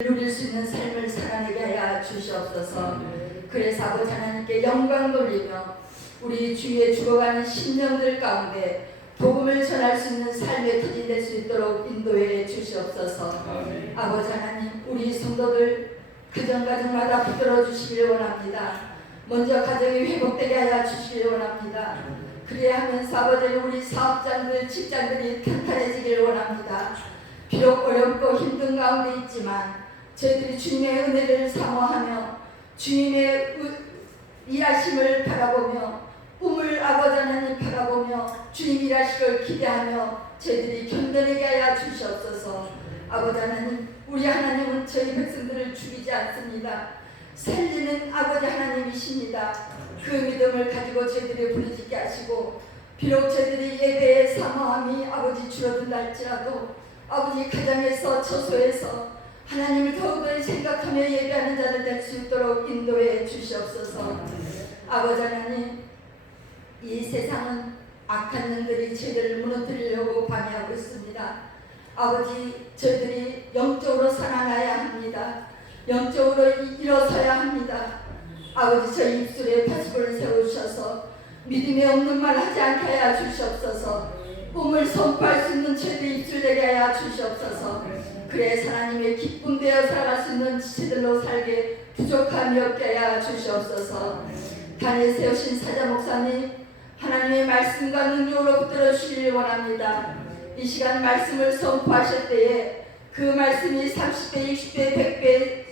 누릴 수 있는 삶을 살아내게 하여 주시옵소서. 그래서 아버지 하나님께 영광 돌리며 우리 주위에 죽어가는 심령들 가운데 복음을 전할 수 있는 삶의 터전이 될 수 있도록 인도해 주시옵소서. 아멘. 아버지 하나님, 우리 성도들 가정마다 붙들어 주시길 원합니다. 먼저 가정이 회복되게 하여 주시길 원합니다. 그래야 하면서 아버지 우리 사업장들, 직장들이 탄탄해지길 원합니다. 비록 어렵고 힘든 가운데 있지만 저희들이 주님의 은혜를 사모하며 주님의 일하심을 바라보며 꿈을 아버지 하나님 바라보며 주님 일하시기를 기대하며 저희들이 견뎌내게 하여 주시옵소서. 아버지 하나님, 우리 하나님은 저희 백성들을 죽이지 않습니다. 살리는 아버지 하나님이십니다. 그 믿음을 가지고 저희들이 부르짖게 하시고, 비록 저희들이 예배의 사모함이 아버지 줄어든다 할지라도 아버지 가정에서 처소에서 하나님을 더욱더 생각하며 예배하는 자들 될 수 있도록 인도해 주시옵소서. 아버지 하나님, 이 세상은 악한 영들이 저희들을 무너뜨리려고 방해하고 있습니다. 아버지, 저희들이 영적으로 살아나야 합니다. 영적으로 일어서야 합니다. 아버지, 저희 입술에 파수꾼을 세워주셔서 믿음이 없는 말 하지 않게 하여 주시옵소서. 꿈을 선포할 수 있는 저희들 입술 되게 하여 주시옵소서. 그래 하나님의 기쁨 되어 살아갈 수 있는 지체들로 살게 부족함이 없게 하여 주시옵소서. 단에 세우신 사자 목사님, 하나님의 말씀과 능력으로 붙들어 주시길 원합니다. 이 시간 말씀을 선포하실 때에 그 말씀이 30배, 60배,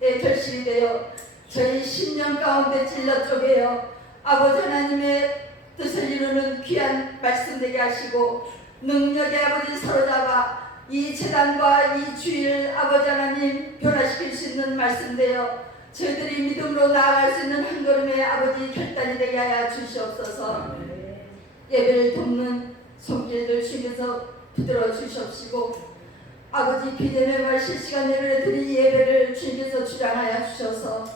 100배의 결실이 되어 저희 10년 가운데 찔러 쪼개어 아버지 하나님의 뜻을 이루는 귀한 말씀 되게 하시고, 능력의 아버지 사로잡아 이 재단과 이 주일 아버지 하나님 변화시킬 수 있는 말씀 되어 저희들이 믿음으로 나아갈 수 있는 한 걸음의 아버지 결단이 되게 하여 주시옵소서. 예배를 돕는 손길들 주께서 붙들어 주시옵시고, 아버지 비대면과 실시간 예배를 드린 예배를 주님께서 주장하여 주셔서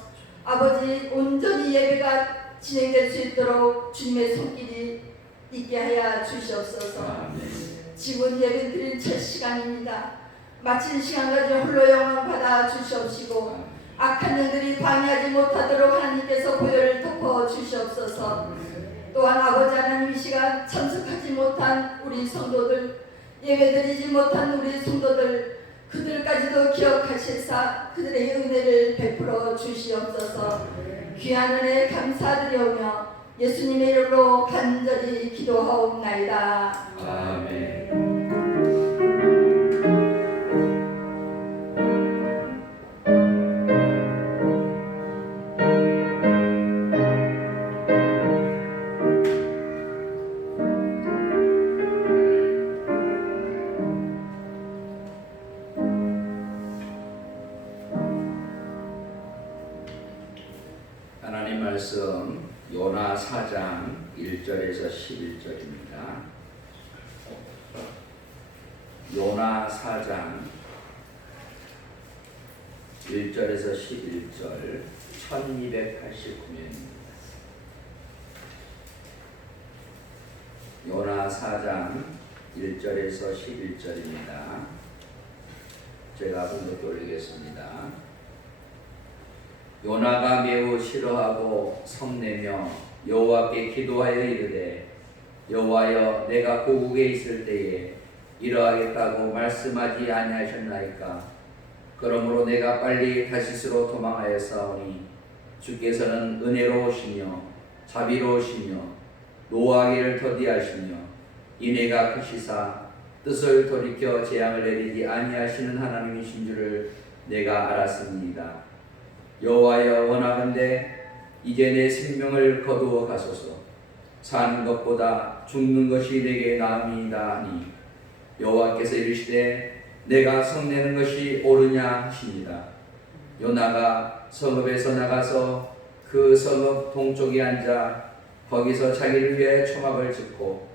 아버지 온전히 예배가 진행될 수 있도록 주님의 손길이 있게 하여 주시옵소서. 지금 예배 드린 첫 시간입니다. 마친 시간까지 홀로 영광 받아 주시옵시고, 악한 영들이 방해하지 못하도록 하나님께서 보혈을 덮어 주시옵소서. 또한 아버지 하나님, 이 시간 참석하지 못한 우리 성도들, 예배드리지 못한 우리 성도들, 그들까지도 기억하시사 그들의 은혜를 베풀어 주시옵소서. 귀한 은혜 감사드리오며 예수님의 이름으로 간절히 기도하옵나이다. 아멘. 하나님 말씀 요나 4장 1절에서 11절입니다. 요나 4장 1절에서 11절 1289년입니다. 요나 4장 1절에서 11절입니다. 제가 봉독해 올리겠습니다. 요나가 매우 싫어하고 성내며 여호와께 기도하여 이르되, 여호와여, 내가 고국에 있을 때에 이러하겠다고 말씀하지 아니하셨나이까? 그러므로 내가 빨리 다시스로 도망하여 싸우니 주께서는 은혜로우시며 자비로우시며 노하기를 더디하시며 인애가 크시사 뜻을 돌이켜 재앙을 내리지 아니하시는 하나님이신 줄을 내가 알았습니다. 여호와여, 원하건대 이제 내 생명을 거두어 가소서. 사는 것보다 죽는 것이 내게 나음이다 하니 여호와께서 이르시되, 내가 성내는 것이 옳으냐 하십니다. 요나가 성읍에서 나가서 그 성읍 동쪽에 앉아 거기서 자기를 위해 초막을 짓고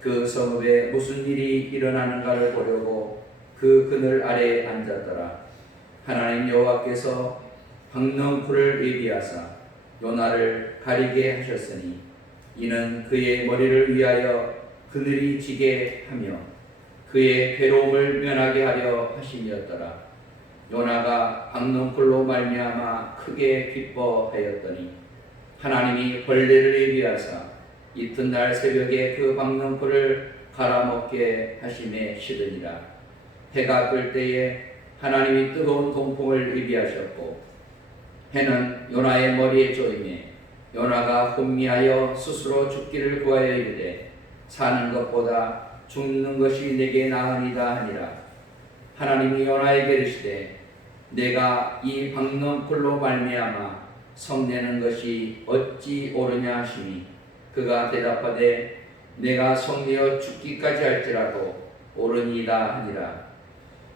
그 성읍에 무슨 일이 일어나는가를 보려고 그 그늘 아래에 앉았더라. 하나님 여호와께서 박넝쿨을 예비하사 요나를 가리게 하셨으니 이는 그의 머리를 위하여 그늘이 지게 하며 그의 괴로움을 면하게 하려 하심이었더라. 요나가 박넝쿨로 말미암아 크게 기뻐하였더니 하나님이 벌레를 예비하사 이튿날 새벽에 그 박넝쿨을 갈아먹게 하심에 시드니라. 해가 뜰 때에 하나님이 뜨거운 동풍을 예비하셨고 해는 요나의 머리에 조임해 요나가 혼미하여 스스로 죽기를 구하여 이르되 사는 것보다 죽는 것이 내게 나으니라 하니라. 하나님이 요나에게 이르시되 내가 이 박넝쿨로 말미암아 성내는 것이 어찌 옳으냐 하시니 그가 대답하되 내가 성내어 죽기까지 할지라도 옳으니이다 하니라.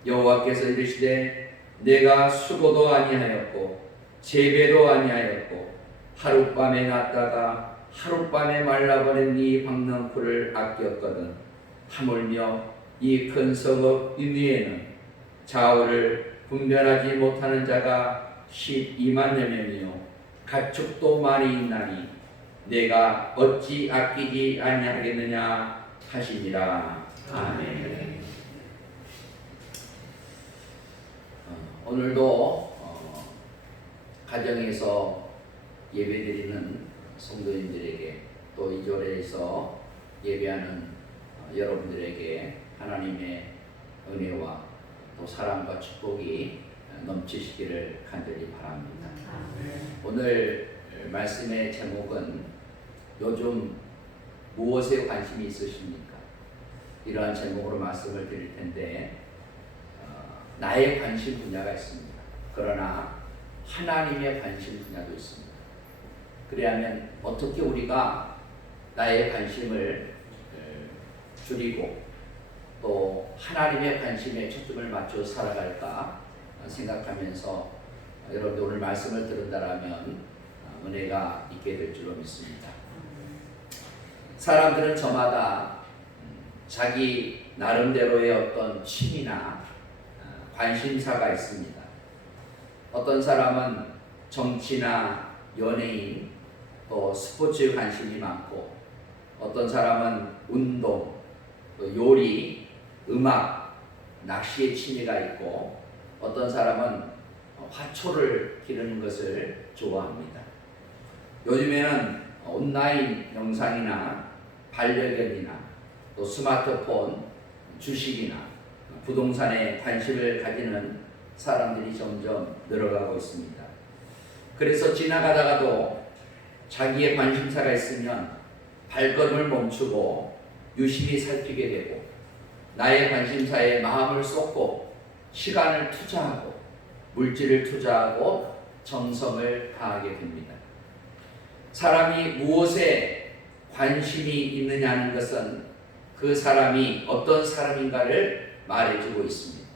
여호와께서 이르시되 내가 수고도 아니하였고 재배도 아니하였고 하룻밤에 났다가 하룻밤에 말라버린 이 박넝쿨을 아꼈거든. 하물며 이 큰 성읍 니느웨는 좌우를 분별하지 못하는 자가 12만여 명이요 가축도 많이 있나니 내가 어찌 아끼지 아니하겠느냐 하시니라. 아멘. 오늘도 가정에서 예배드리는 성도님들에게 또 이 교회에서 예배하는 여러분들에게 하나님의 은혜와 또 사랑과 축복이 넘치시기를 간절히 바랍니다. 오늘 말씀의 제목은 요즘 무엇에 관심이 있으십니까? 이러한 제목으로 말씀을 드릴 텐데 나의 관심 분야가 있습니다. 그러나 하나님의 관심 분야도 있습니다. 그래야면 어떻게 우리가 나의 관심을 줄이고 또 하나님의 관심에 초점을 맞춰 살아갈까 생각하면서 여러분들 오늘 말씀을 들은다라면 은혜가 있게 될 줄로 믿습니다. 사람들은 저마다 자기 나름대로의 어떤 취미나 관심사가 있습니다. 어떤 사람은 정치나 연예인 또 스포츠에 관심이 많고 어떤 사람은 운동, 또 요리, 음악, 낚시에 취미가 있고 어떤 사람은 화초를 기르는 것을 좋아합니다. 요즘에는 온라인 영상이나 반려견이나 또 스마트폰, 주식이나 부동산에 관심을 가지는 사람들이 점점 늘어가고 있습니다. 그래서 지나가다가도 자기의 관심사가 있으면 발걸음을 멈추고 유심히 살피게 되고 나의 관심사에 마음을 쏟고 시간을 투자하고 물질을 투자하고 정성을 다하게 됩니다. 사람이 무엇에 관심이 있느냐는 것은 그 사람이 어떤 사람인가를 말해주고 있습니다.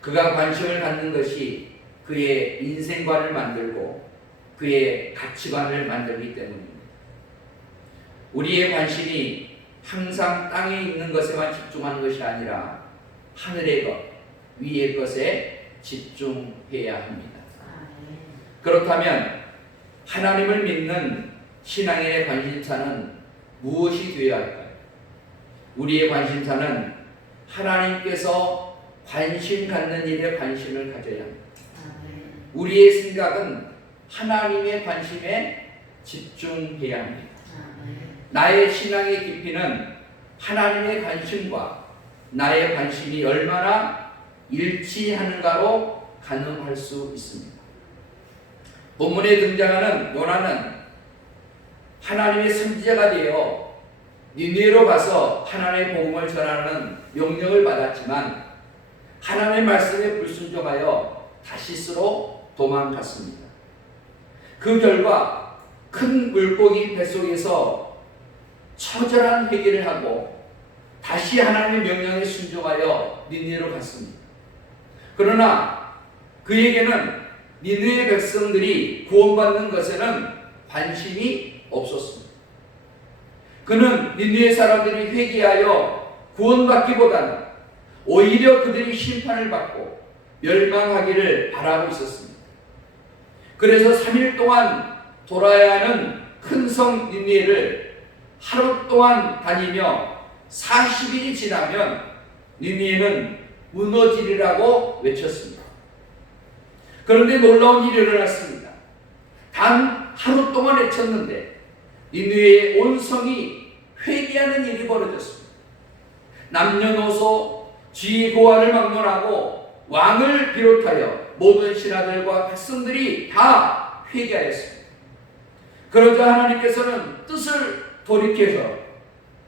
그가 관심을 갖는 것이 그의 인생관을 만들고 그의 가치관을 만들기 때문입니다. 우리의 관심이 항상 땅에 있는 것에만 집중하는 것이 아니라 하늘의 것, 위의 것에 집중해야 합니다. 그렇다면 하나님을 믿는 신앙인의 관심사는 무엇이 되어야 할까요? 우리의 관심사는 하나님께서 관심 갖는 일에 관심을 가져야 합니다. 우리의 생각은 하나님의 관심에 집중해야 합니다. 나의 신앙의 깊이는 하나님의 관심과 나의 관심이 얼마나 일치하는가로 가늠할 수 있습니다. 본문에 등장하는 요나는 하나님의 선지자가 되어 니느웨로 가서 하나님의 복음을 전하는 명령을 받았지만 하나님의 말씀에 불순종하여 다시스로 도망갔습니다. 그 결과 큰 물고기 뱃속에서 처절한 회개를 하고 다시 하나님의 명령에 순종하여 니느웨로 갔습니다. 그러나 그에게는 니느웨 백성들이 구원받는 것에는 관심이 없었습니다. 그는 니느웨 사람들이 회개하여 구원받기보다는 오히려 그들이 심판을 받고 멸망하기를 바라고 있었습니다. 그래서 3일 동안 돌아야 하는 큰 성 니느웨를 하루 동안 다니며 40일이 지나면 니느웨는 무너지리라고 외쳤습니다. 그런데 놀라운 일이 일어났습니다. 단 하루 동안 외쳤는데 니느웨의 온 성이 회개하는 일이 벌어졌습니다. 남녀노소 쥐고아를 막론하고 왕을 비롯하여 모든 신하들과 백성들이 다 회개하였습니다. 그러자 하나님께서는 뜻을 돌이켜서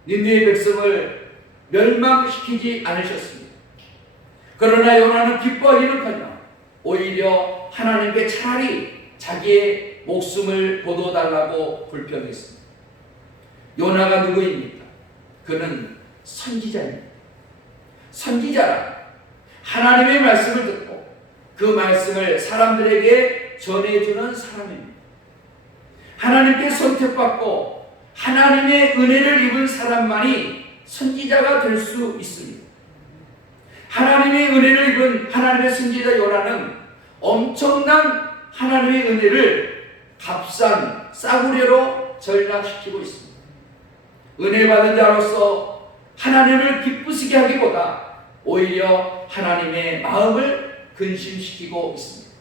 니느웨 백성을 멸망시키지 않으셨습니다. 그러나 요나는 기뻐하기는커녕 오히려 하나님께 차라리 자기의 목숨을 거둬달라고 불평했습니다. 요나가 누구입니까? 그는 선지자입니다. 선지자라 하나님의 말씀을 듣고 그 말씀을 사람들에게 전해주는 사람입니다. 하나님께 선택받고 하나님의 은혜를 입은 사람만이 선지자가 될 수 있습니다. 하나님의 은혜를 입은 하나님의 선지자 요나는 엄청난 하나님의 은혜를 값싼 싸구려로 전락시키고 있습니다. 은혜 받은 자로서 하나님을 기쁘시게 하기보다 오히려 하나님의 마음을 근심시키고 있습니다.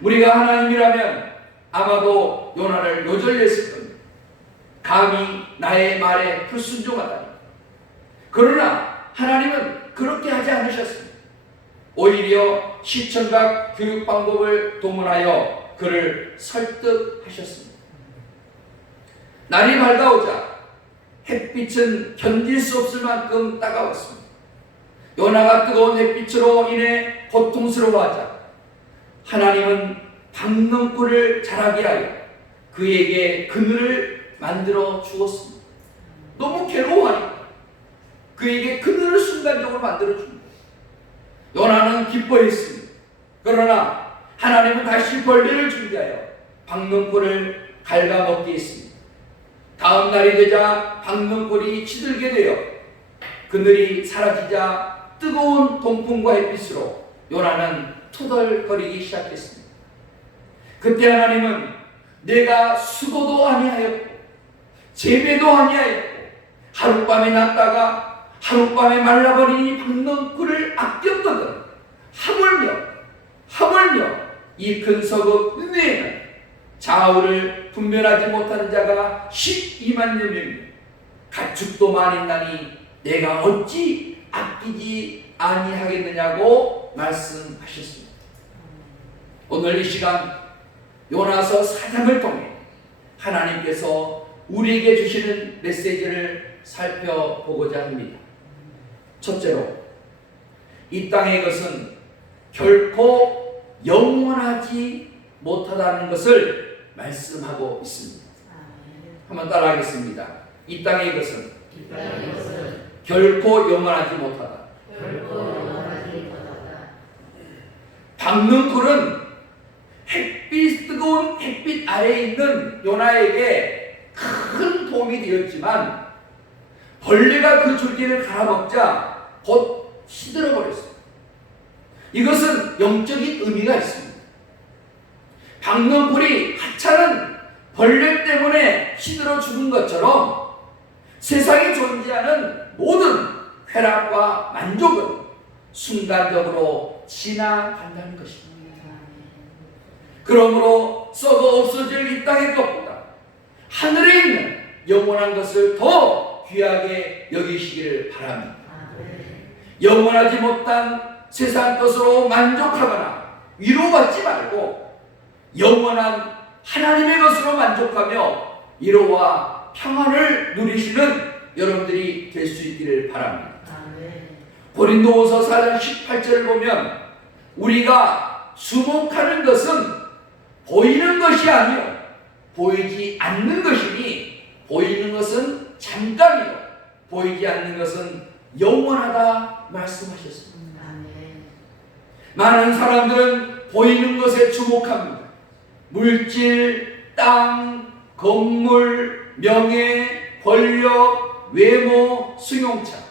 우리가 하나님이라면 아마도 요나를 요절했을 겁니다. 감히 나의 말에 불순종하다니. 그러나 하나님은 그렇게 하지 않으셨습니다. 오히려 시청각 교육 방법을 동원하여 그를 설득하셨습니다. 날이 밝아오자 햇빛은 견딜 수 없을 만큼 따가웠습니다. 요나가 뜨거운 햇빛으로 인해 고통스러워하자 하나님은 박능불을 자라게 하여 그에게 그늘을 만들어 주었습니다. 너무 괴로워하니까 그에게 그늘을 순간적으로 만들어 줍니다. 요나는 기뻐했습니다. 그러나 하나님은 다시 벌레를 준비하여 박능불을 갉아먹게 했습니다. 다음 날이 되자 박능불이 시들게 되어 그늘이 사라지자 뜨거운 동풍과 햇빛으로 요나는 투덜거리기 시작했습니다. 그때 하나님은 내가 수고도 아니하였고 재배도 아니하였고 하룻밤에 났다가 하룻밤에 말라버리니 박능불을 아꼈거든 하물며 이 큰 성읍 니느웨는 좌우를 분별하지 못하는 자가 12만여 명이며 가축도 많이 나니 내가 어찌 아끼지 아니하겠느냐고 말씀하셨습니다. 오늘 이 시간 요나서 4장을 통해 하나님께서 우리에게 주시는 메시지를 살펴보고자 합니다. 첫째로, 이 땅의 것은 결코 영원하지 못하다는 것을 말씀하고 있습니다. 한번 따라하겠습니다. 이 땅의 것은 결코 영원하지 못하다. 박능불은 뜨거운 햇빛 아래에 있는 요나에게 큰 도움이 되었지만 벌레가 그 줄기를 갈아먹자 곧 시들어버렸습니다. 이것은 영적인 의미가 있습니다. 박능불이 하찮은 벌레 때문에 시들어 죽은 것처럼 세상에 존재하는 모든 쾌락과 만족은 순간적으로 지나간다는 것입니다. 그러므로 썩어 없어질 이 땅의 것보다 하늘에 있는 영원한 것을 더 귀하게 여기시기를 바랍니다. 영원하지 못한 세상 것으로 만족하거나 위로받지 말고 영원한 하나님의 것으로 만족하며 위로와 평안을 누리시는 여러분들이 될 수 있기를 바랍니다. 고린도후서 4장 18절을 보면 우리가 주목하는 것은 보이는 것이 아니요 보이지 않는 것이니 보이는 것은 잠깐이요 보이지 않는 것은 영원하다 말씀하셨습니다. 많은 사람들은 보이는 것에 주목합니다. 물질, 땅, 건물, 명예, 권력, 외모, 승용차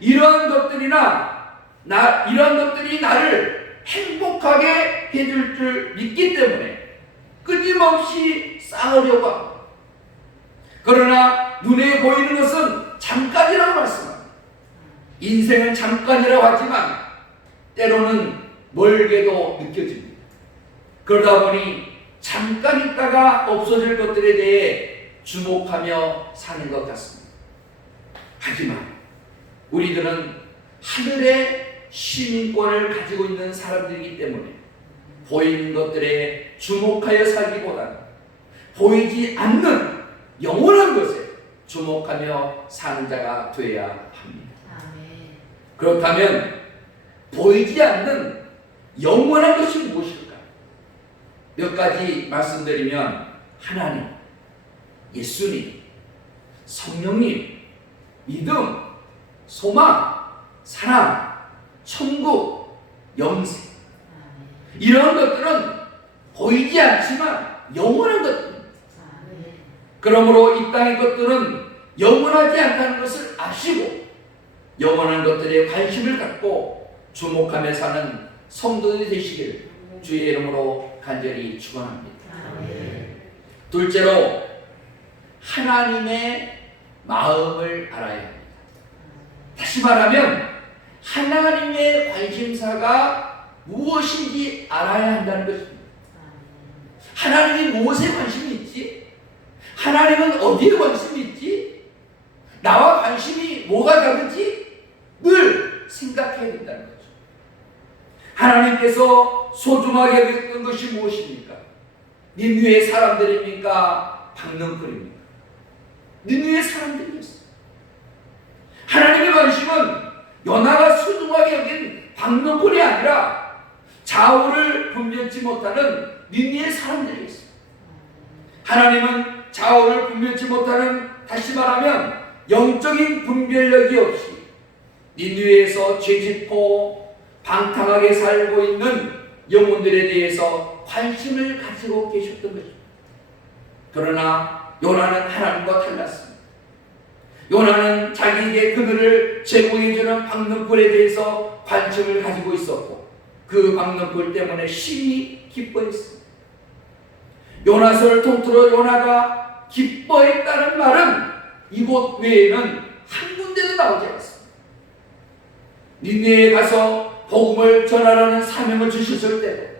이러한 것들이 나를 행복하게 해줄 줄 믿기 때문에 끊임없이 쌓으려고 합니다. 그러나 눈에 보이는 것은 잠깐이라고 말씀합니다. 인생은 잠깐이라고 하지만 때로는 멀게도 느껴집니다. 그러다 보니 잠깐 있다가 없어질 것들에 대해 주목하며 사는 것 같습니다. 하지만 우리들은 하늘의 시민권을 가지고 있는 사람들이기 때문에 보이는 것들에 주목하여 살기보다는 보이지 않는 영원한 것에 주목하며 사는 자가 되어야 합니다. 그렇다면 보이지 않는 영원한 것이 무엇일까? 몇 가지 말씀드리면 하나님, 예수님, 성령님, 믿음, 소망, 사랑, 천국, 영생, 이런 것들은 보이지 않지만 영원한 것들입니다. 그러므로 이 땅의 것들은 영원하지 않다는 것을 아시고 영원한 것들에 관심을 갖고 주목하며 사는 성도들이 되시기를 주의 이름으로 간절히 축원합니다. 둘째로 하나님의 마음을 알아야 합니다. 다시 말하면 하나님의 관심사가 무엇인지 알아야 한다는 것입니다. 하나님이 무엇에 관심이 있지? 하나님은 어디에 관심이 있지? 나와 관심이 뭐가 다르지? 늘 생각해야 된다는 거죠. 하나님께서 소중하게 여겼던 것이 무엇입니까? 니느웨의 사람들입니까? 박능불입니까? 니느웨의 사람들이었어요. 하나님의 관심은 요나가 소중하게 여긴 박능불이 아니라 좌우를 분별치 못하는 니느웨의 사람들이었어요. 하나님은 좌우를 분별치 못하는, 다시 말하면 영적인 분별력이 없이 니느웨에서 죄짓고 방탕하게 살고 있는 영혼들에 대해서 관심을 가지고 계셨던 것입니다. 그러나 요나는 하나님과 달랐습니다. 요나는 자기에게 그들을 제공해주는 박능불에 대해서 관심을 가지고 있었고 그 박능불 때문에 심히 기뻐했습니다. 요나서를 통틀어 요나가 기뻐했다는 말은 이곳 외에는 한 군데도 나오지 않습니다. 니느웨에 가서 복음을 전하라는 사명을 주셨을 때도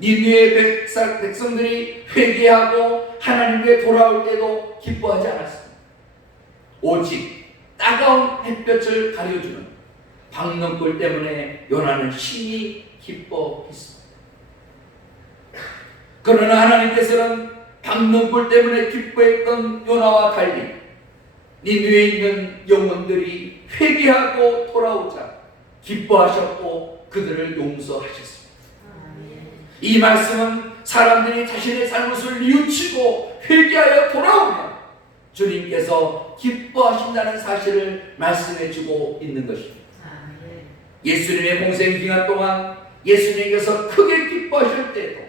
니느웨 백성들이 회개하고 하나님께 돌아올 때도 기뻐하지 않았습니다. 오직 따가운 햇볕을 가려주는 박능불 때문에 요나는 심히 기뻐했습니다. 그러나 하나님께서는 박능불 때문에 기뻐했던 요나와 달리 니느웨에 있는 영혼들이 회개하고 돌아오자 기뻐하셨고 그들을 용서하셨습니다. 이 말씀은 사람들이 자신의 잘못을 뉘우치고 회개하여 돌아오면 주님께서 기뻐하신다는 사실을 말씀해주고 있는 것입니다. 예수님의 공생 기간 동안 예수님께서 크게 기뻐하실 때도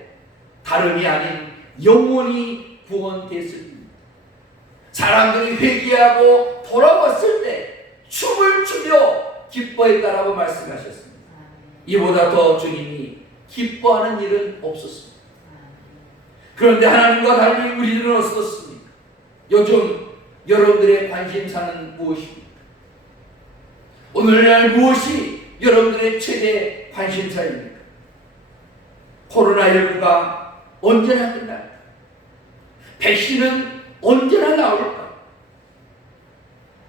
다름이 아닌 영혼이 구원됐을 때입니다. 사람들이 회개하고 돌아왔을 때 춤을 추며 기뻐했다라고 말씀하셨습니다. 이보다 더 주님이 기뻐하는 일은 없었습니다. 그런데 하나님과 달리 우리들은 어떻습니까? 요즘 여러분들의 관심사는 무엇입니까? 오늘날 무엇이 여러분들의 최대 관심사입니까? 코로나19가 언제나 끝날까? 백신은 언제나 나올까?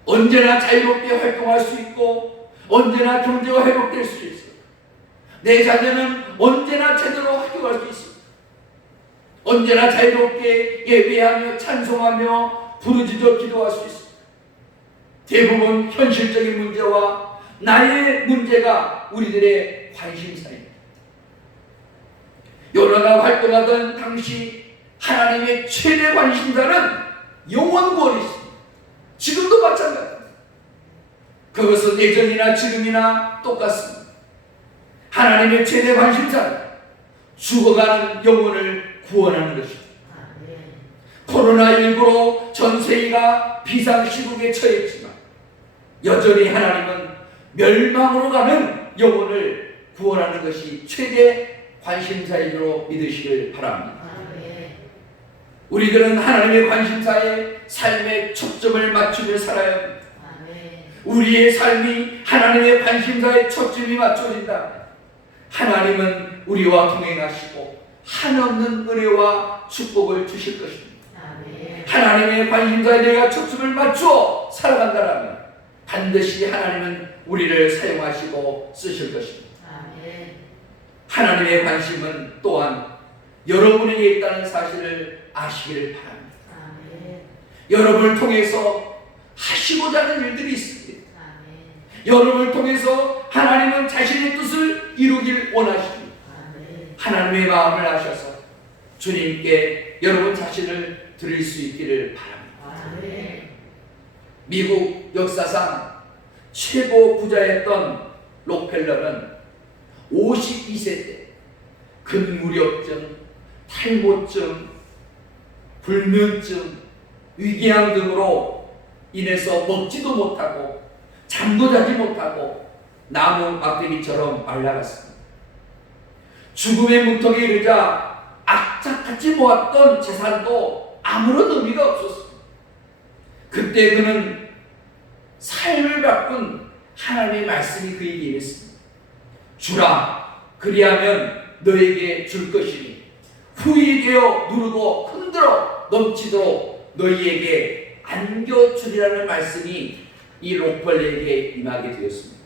언제나 자유롭게 활동할 수 있고 언제나 경제가 회복될 수 있을까? 내 자녀는 언제나 제대로 학교갈 수 있을까? 언제나 자유롭게 예배하며 찬송하며 부르짖어 기도할 수 있을까? 대부분 현실적인 문제와 나의 문제가 우리들의 관심사입니다. 요나가 활동하던 당시 하나님의 최대 관심사는 영혼 구원이십니다. 지금도 마찬가지입니다. 그것은 예전이나 지금이나 똑같습니다. 하나님의 최대 관심사는 죽어가는 영혼을 구원하는 것입니다. 코로나19로 전 세계가 비상시국에 처했지만 여전히 하나님은 멸망으로 가는 영혼을 구원하는 것이 최대 관심사이로 믿으시길 바랍니다. 우리들은 하나님의 관심사에 삶의 초점을 맞추며 살아야 합니다. 우리의 삶이 하나님의 관심사에 초점이 맞춰진다면 하나님은 우리와 동행하시고 한없는 은혜와 축복을 주실 것입니다. 아멘. 하나님의 관심사에 내가 초점을 맞추어 살아간다면 반드시 하나님은 우리를 사용하시고 쓰실 것입니다. 아멘. 하나님의 관심은 또한 여러분에게 있다는 사실을 아시기를 바랍니다. 아멘. 여러분을 통해서 하시고자 하는 일들이 있습니다. 아멘. 여러분을 통해서 하나님은 자신의 뜻을 이루길 원하십니다. 아멘. 하나님의 마음을 아셔서 주님께 여러분 자신을 드릴 수 있기를 바랍니다. 아멘. 미국 역사상 최고 부자였던 록펠러는 52세 때 근무력증, 탈모증, 불면증, 위궤양 등으로 인해서 먹지도 못하고 잠도 자지 못하고 나무 막대기처럼 말라갔습니다. 죽음의 문턱에 이르자 악착같이 모았던 재산도 아무런 의미가 없었습니다. 그때 그는 삶을 바꾼 하나님의 말씀이 그에게 이랬습니다. 주라, 그리하면 너에게 줄 것이니 후이 되어 누르고 흔들어 넘치도록 너희에게 안겨주리라는 말씀이 이 록펠러에게 임하게 되었습니다.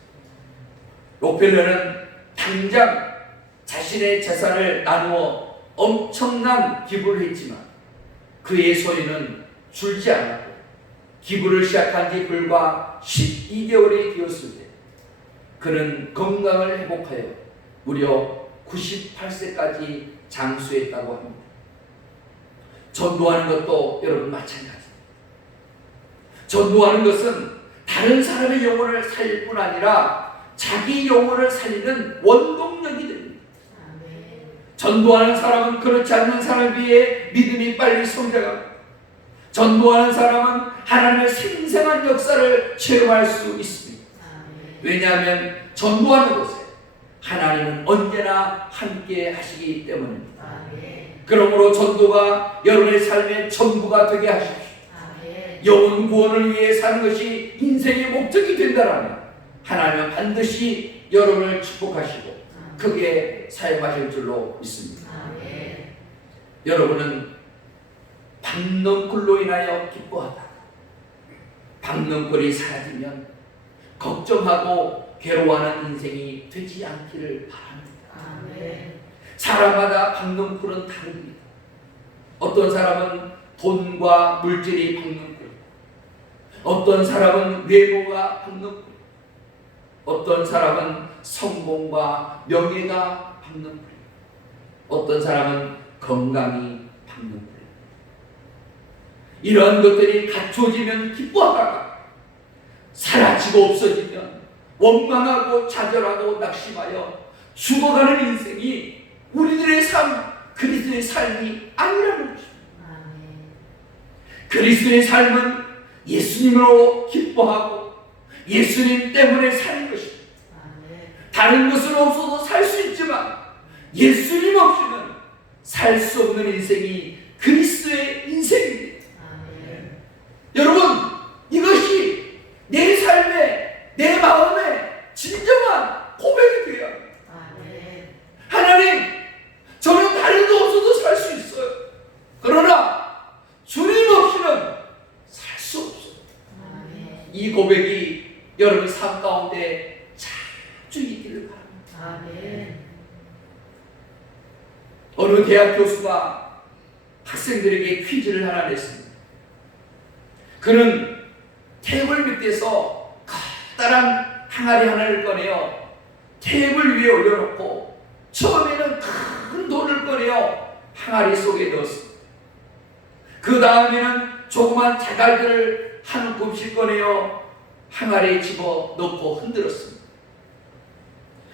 록펠러는 당장 자신의 재산을 나누어 엄청난 기부를 했지만 그의 소리는 줄지 않았고 기부를 시작한 지 불과 12개월이 되었을 때 그는 건강을 회복하여 무려 98세까지 장수했다고 합니다. 전도하는 것도 여러분 마찬가지입니다. 전도하는 것은 다른 사람의 영혼을 살릴 뿐 아니라 자기 영혼을 살리는 원동력이 됩니다. 아멘. 전도하는 사람은 그렇지 않는 사람에 비해 믿음이 빨리 성장합니다. 전도하는 사람은 하나님의 생생한 역사를 체험할 수 있습니다. 아멘. 왜냐하면 전도하는 것에 하나님은 언제나 함께 하시기 때문입니다. 아멘. 그러므로 전도가 여러분의 삶의 전부가 되게 하십시오. 아멘. 영혼 구원을 위해 사는 것이 인생의 목적이 된다면 하나님은 반드시 여러분을 축복하시고 크게 사용하실 줄로 믿습니다. 아멘. 여러분은 박넝쿨로 인하여 기뻐하다. 박넝쿨이 사라지면 걱정하고 괴로워하는 인생이 되지 않기를 바랍니다. 아멘. 사람마다 박넝쿨은 다릅니다. 어떤 사람은 돈과 물질이 박넝쿨, 어떤 사람은 외모가 박넝쿨, 어떤 사람은 성공과 명예가 박넝쿨, 어떤 사람은 건강이 박넝쿨. 이러한 것들이 갖춰지면 기뻐하다가 사라지고 없어지면 원망하고 좌절하고 낙심하여 죽어가는 인생이 우리들의 삶, 그리스도의 삶이 아니라는 것입니다. 아멘. 그리스도의 삶은 예수님으로 기뻐하고 예수님 때문에 사는 것입니다. 아멘. 다른 것은 없어도 살 수 있지만 예수님 없이는 살 수 없는 인생이 그리스도의 인생입니다. 아멘. 여러분, 이것이 내 삶에, 내 마음에 진정한 고백이 되어야 합니다. 아멘. 하나님, 저는 다른 거 없어도 살 수 있어요. 그러나 주님 없이는 살 수 없어요. 아멘. 이 고백이 여러분 삶 가운데 자주 있기를 바랍니다. 아멘. 어느 대학 교수가 학생들에게 퀴즈를 하나 냈습니다. 그는 테이블 밑에서 커다란 항아리 하나를 꺼내어 테이블 위에 올려놓고 처음에는 큰 돈을 꺼내어 항아리 속에 넣었습니다. 그 다음에는 조그만 자갈들을 한 움씩 꺼내어 항아리에 집어 넣고 흔들었습니다.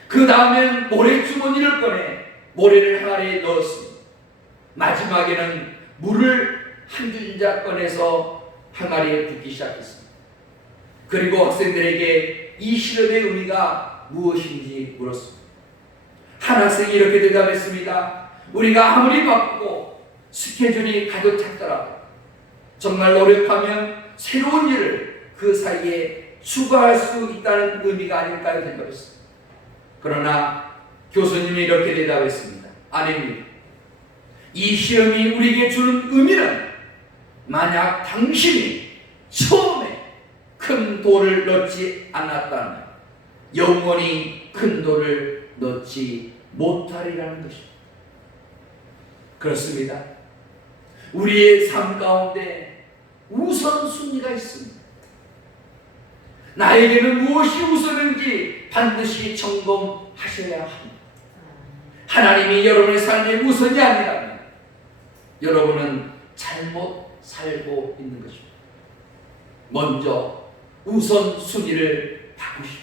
그 다음엔 모래주머니를 꺼내 모래를 항아리에 넣었습니다. 마지막에는 물을 한 주전자 꺼내서 항아리에 붓기 시작했습니다. 그리고 학생들에게 이 실험의 의미가 무엇인지 물었습니다. 한 학생이 이렇게 대답했습니다. 우리가 아무리 바쁘고 스케줄이 가득 찼더라도 정말 노력하면 새로운 일을 그 사이에 추가할 수 있다는 의미가 아닐까요? 생각했습니다. 그러나 교수님이 이렇게 대답했습니다. 아닙니다. 이 시험이 우리에게 주는 의미는 만약 당신이 처음에 큰 돌을 넣지 않았다면 영원히 큰 돌을 넣지 못하리라는 것입니다. 그렇습니다. 우리의 삶 가운데 우선순위가 있습니다. 나에게는 무엇이 우선인지 반드시 점검하셔야 합니다. 하나님이 여러분의 삶의 우선이 아니라면 여러분은 잘못 살고 있는 것입니다. 먼저 우선순위를 바꾸십시오.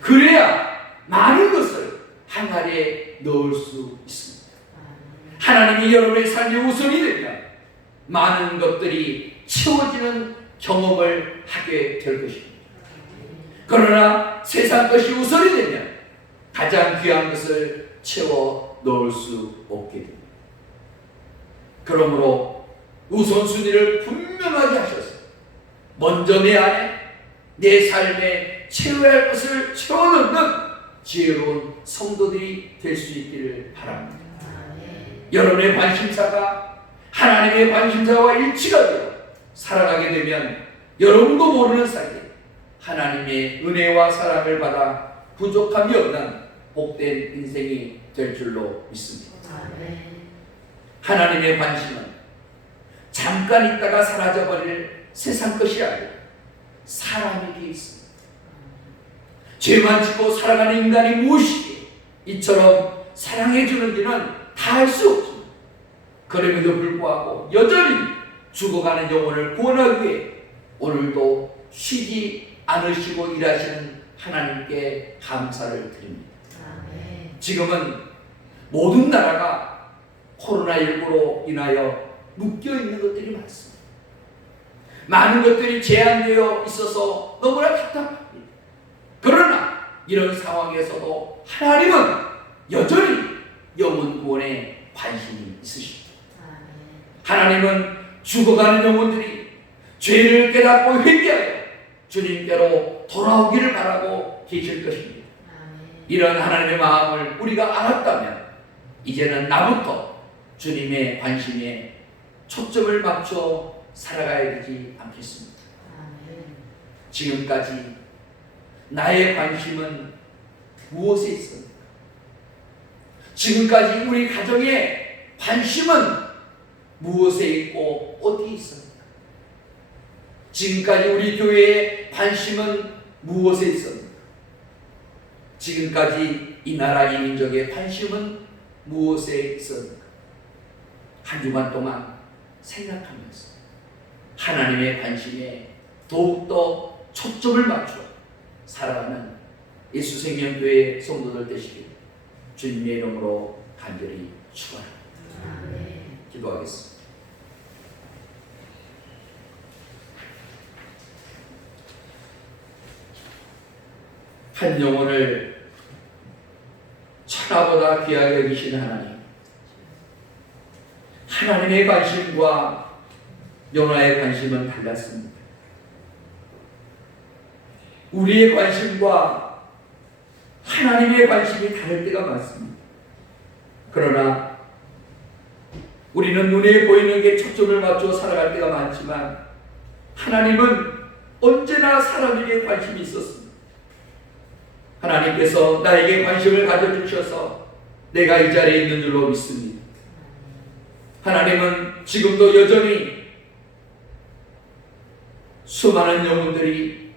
그래야 많은 것을 항아리에 넣을 수 있습니다. 하나님이 여러분의 삶의 우선이 되면 많은 것들이 채워지는 경험을 하게 될 것입니다. 그러나 세상 것이 우선이 되면 가장 귀한 것을 채워 넣을 수 없게 됩니다. 그러므로 우선순위를 분명하게 하셔서 먼저 내 안에 내 삶에 채워야 할 것을 채워넣는 지혜로운 성도들이 될 수 있기를 바랍니다. 여러분의 관심사가 하나님의 관심사와 일치가 되어 살아가게 되면 여러분도 모르는 사이에 하나님의 은혜와 사랑을 받아 부족함이 없는 복된 인생이 될 줄로 믿습니다. 하나님의 관심은 잠깐 있다가 사라져버릴 세상 것이 아니라 사람에게 있습니다. 죄만 짓고 살아가는 인간이 무엇이기에 이처럼 사랑해주는지는 다 알 수 없습니다. 그럼에도 불구하고 여전히 죽어가는 영혼을 구원하기 위해 오늘도 쉬지 않으시고 일하시는 하나님께 감사를 드립니다. 지금은 모든 나라가 코로나19로 인하여 묶여있는 것들이 많습니다. 많은 것들이 제한되어 있어서 너무나 답답합니다. 그러나 이런 상황에서도 하나님은 여전히 영혼 구원에 관심이 있으십니다. 하나님은 죽어가는 영혼들이 죄를 깨닫고 회개하여 주님께로 돌아오기를 바라고 계실 것입니다. 이런 하나님의 마음을 우리가 알았다면 이제는 나부터 주님의 관심에 초점을 맞춰 살아가야 되지 않겠습니까? 지금까지 나의 관심은 무엇에 있습니까? 지금까지 우리 가정의 관심은 무엇에 있고 어디에 있습니까? 지금까지 우리 교회의 관심은 무엇에 있습니까? 지금까지 이 나라 이 민족의 관심은 무엇에 있습니까? 한 주간 동안 생각하면서 하나님의 관심에 더욱더 초점을 맞춰 살아가는 예수생명교회 성도들 되시길 주님의 이름으로 간절히 축원합니다. 기도하겠습니다. 한 영혼을 천하보다 귀하게 여기시는 하나님, 하나님의 관심과 요나의 관심은 달랐습니다. 우리의 관심과 하나님의 관심이 다를 때가 많습니다. 그러나 우리는 눈에 보이는 게 초점을 맞춰 살아갈 때가 많지만 하나님은 언제나 사람에게 관심이 있었습니다. 하나님께서 나에게 관심을 가져주셔서 내가 이 자리에 있는 줄로 믿습니다. 하나님은 지금도 여전히 수많은 영혼들이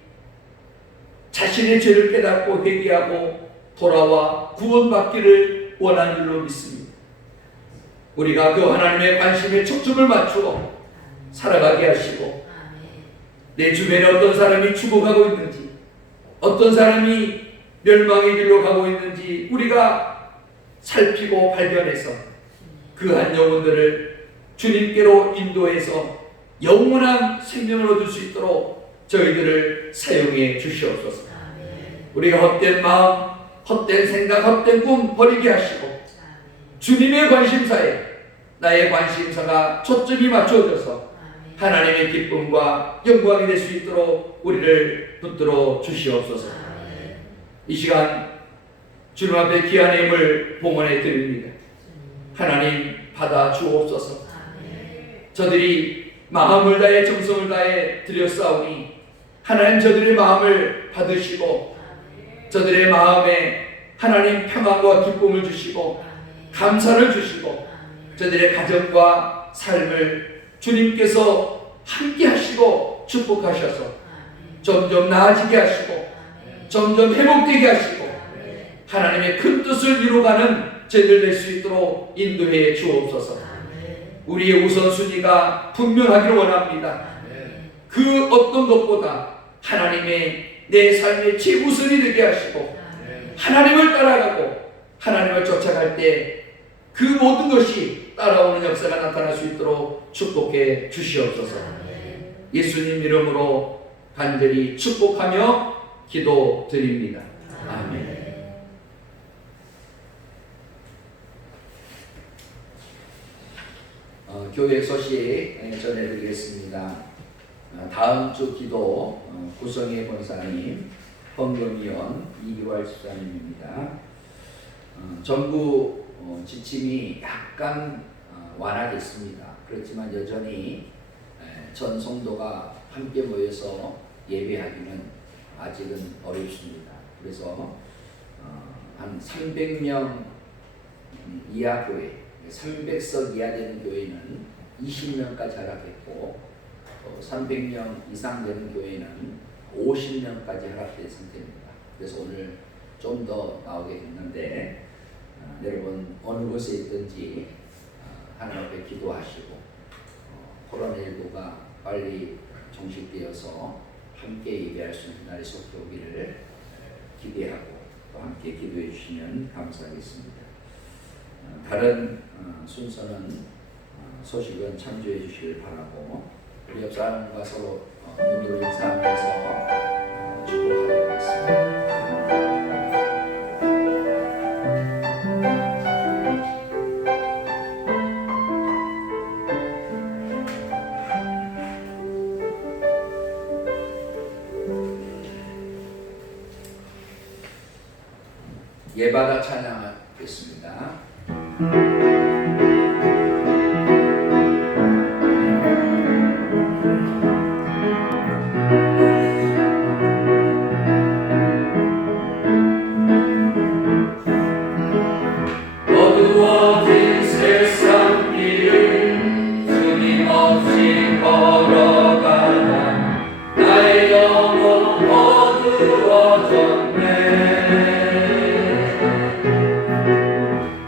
자신의 죄를 깨닫고 회개하고 돌아와 구원받기를 원하는 줄로 믿습니다. 우리가 그 하나님의 관심에 초점을 맞추어 살아가게 하시고 내 주변에 어떤 사람이 죽어가고 있는지 어떤 사람이 멸망의 길로 가고 있는지 우리가 살피고 발견해서 그 한 영혼들을 주님께로 인도해서 영원한 생명을 얻을 수 있도록 저희들을 사용해 주시옵소서. 우리가 헛된 마음, 헛된 생각, 헛된 꿈 버리게 하시고 주님의 관심사에 나의 관심사가 초점이 맞춰져서 하나님의 기쁨과 영광이 될 수 있도록 우리를 붙들어 주시옵소서. 이 시간 주님 앞에 귀한 힘을 봉헌해 드립니다. 하나님 받아 주옵소서. 아멘. 저들이 마음을 다해 정성을 다해 드렸사오니 하나님 저들의 마음을 받으시고 저들의 마음에 하나님 평안과 기쁨을 주시고 감사를 주시고 저들의 가정과 삶을 주님께서 함께 하시고 축복하셔서 점점 나아지게 하시고 점점 회복되게 하시고 하나님의 큰 뜻을 이루어가는 저희들 될 수 있도록 인도해 주옵소서. 우리의 우선순위가 분명하기를 원합니다. 그 어떤 것보다 하나님의 내 삶의 최우선이 되게 하시고 하나님을 따라가고 하나님을 쫓아갈 때 그 모든 것이 따라오는 역사가 나타날 수 있도록 축복해 주시옵소서. 예수님 이름으로 간절히 축복하며 기도드립니다. 아멘. 교회 소식 전해드리겠습니다. 다음 주 기도 구성의 권사님, 헌금위원 이규활 집사님입니다. 정부 지침이 약간 완화됐습니다. 그렇지만 여전히 전 성도가 함께 모여서 예배하기는 아직은 어렵습니다. 그래서 한 300명 이하 교회, 300석 이하 되는 교회는 20명까지 허락했고 300명 이상 되는 교회는 50명까지 허락된 상태입니다. 그래서 오늘 좀 더 나오게 됐는데 여러분 어느 곳에 있든지 하나님 앞에 기도하시고 코로나19가 빨리 종식되어서 함께 예배할 수 있는 날이 속히 오기를 기대하고 또 함께 기도해 주시면 감사하겠습니다. 다른 순서는 소식은 참조해 주시길 바라고 우리 옆 사람과 서로 눈으로 인사하면서 축복하도록 하겠습니다. 예받아 찬양하겠습니다. 어두워진 세상 길을 주님 없이 걸어가다 나의 영혼 어두워졌네.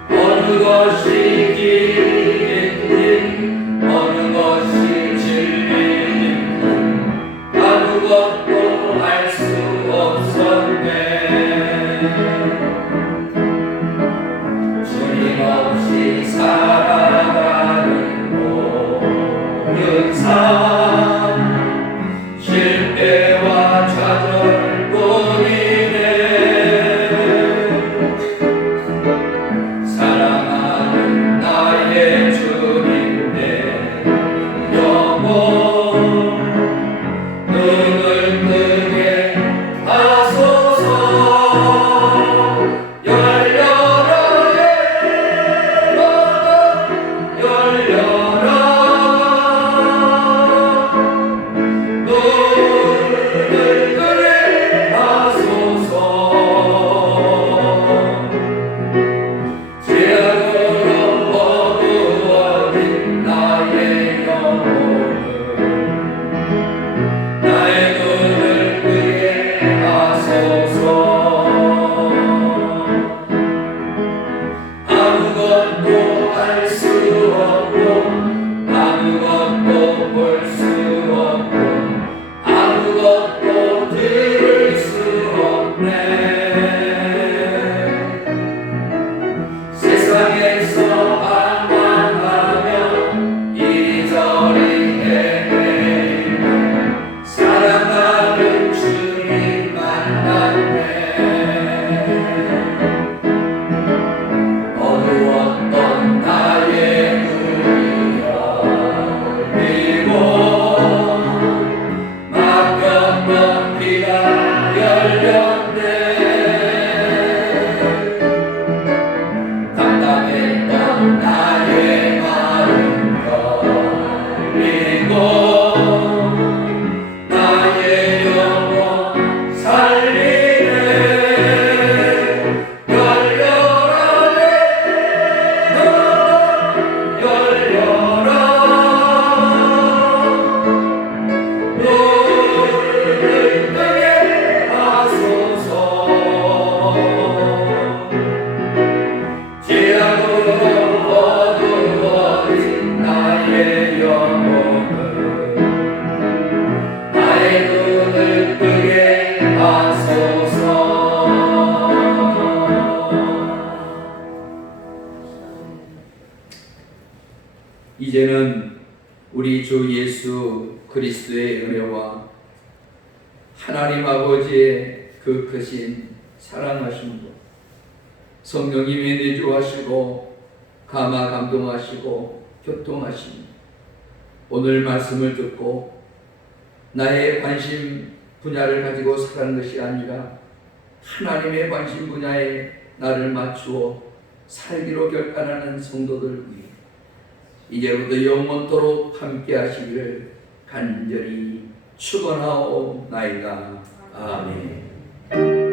어느 것이 길인지 어느 것이 진리인지 아무것도 알 수 없었네. 주님 없이 살아가는 모든 삶 실패와 좌절뿐이네. 사랑하는 나의 주님 내 영혼 눈을 뜨게 하소서. 열려라 열려라 눈을 뜨게 하소서. 죄악으로 어두워진 나의 영혼을 나의 눈을 뜨게 하소서. 아무것도 할 수 없고 아무것도 볼 수 없고 아무것도 들을 수 없네. 세상에서 방황하며 이리저리 헤매이며 살아가는 주님 만났네. 어두웠던 나의 눈이 이제는 우리 주 예수 그리스도의 은혜와 하나님 아버지의 그 크신 사랑하심으로 성령님의 내주하시고 감화 감동하시고 교통하시니 오늘 말씀을 듣고 나의 관심 분야를 가지고 살아가는 것이 아니라 하나님의 관심 분야에 나를 맞추어 살기로 결단하는 성도들 위해 이제부터 영원토록 함께 하시기를 간절히 축원하옵나이다. 아멘.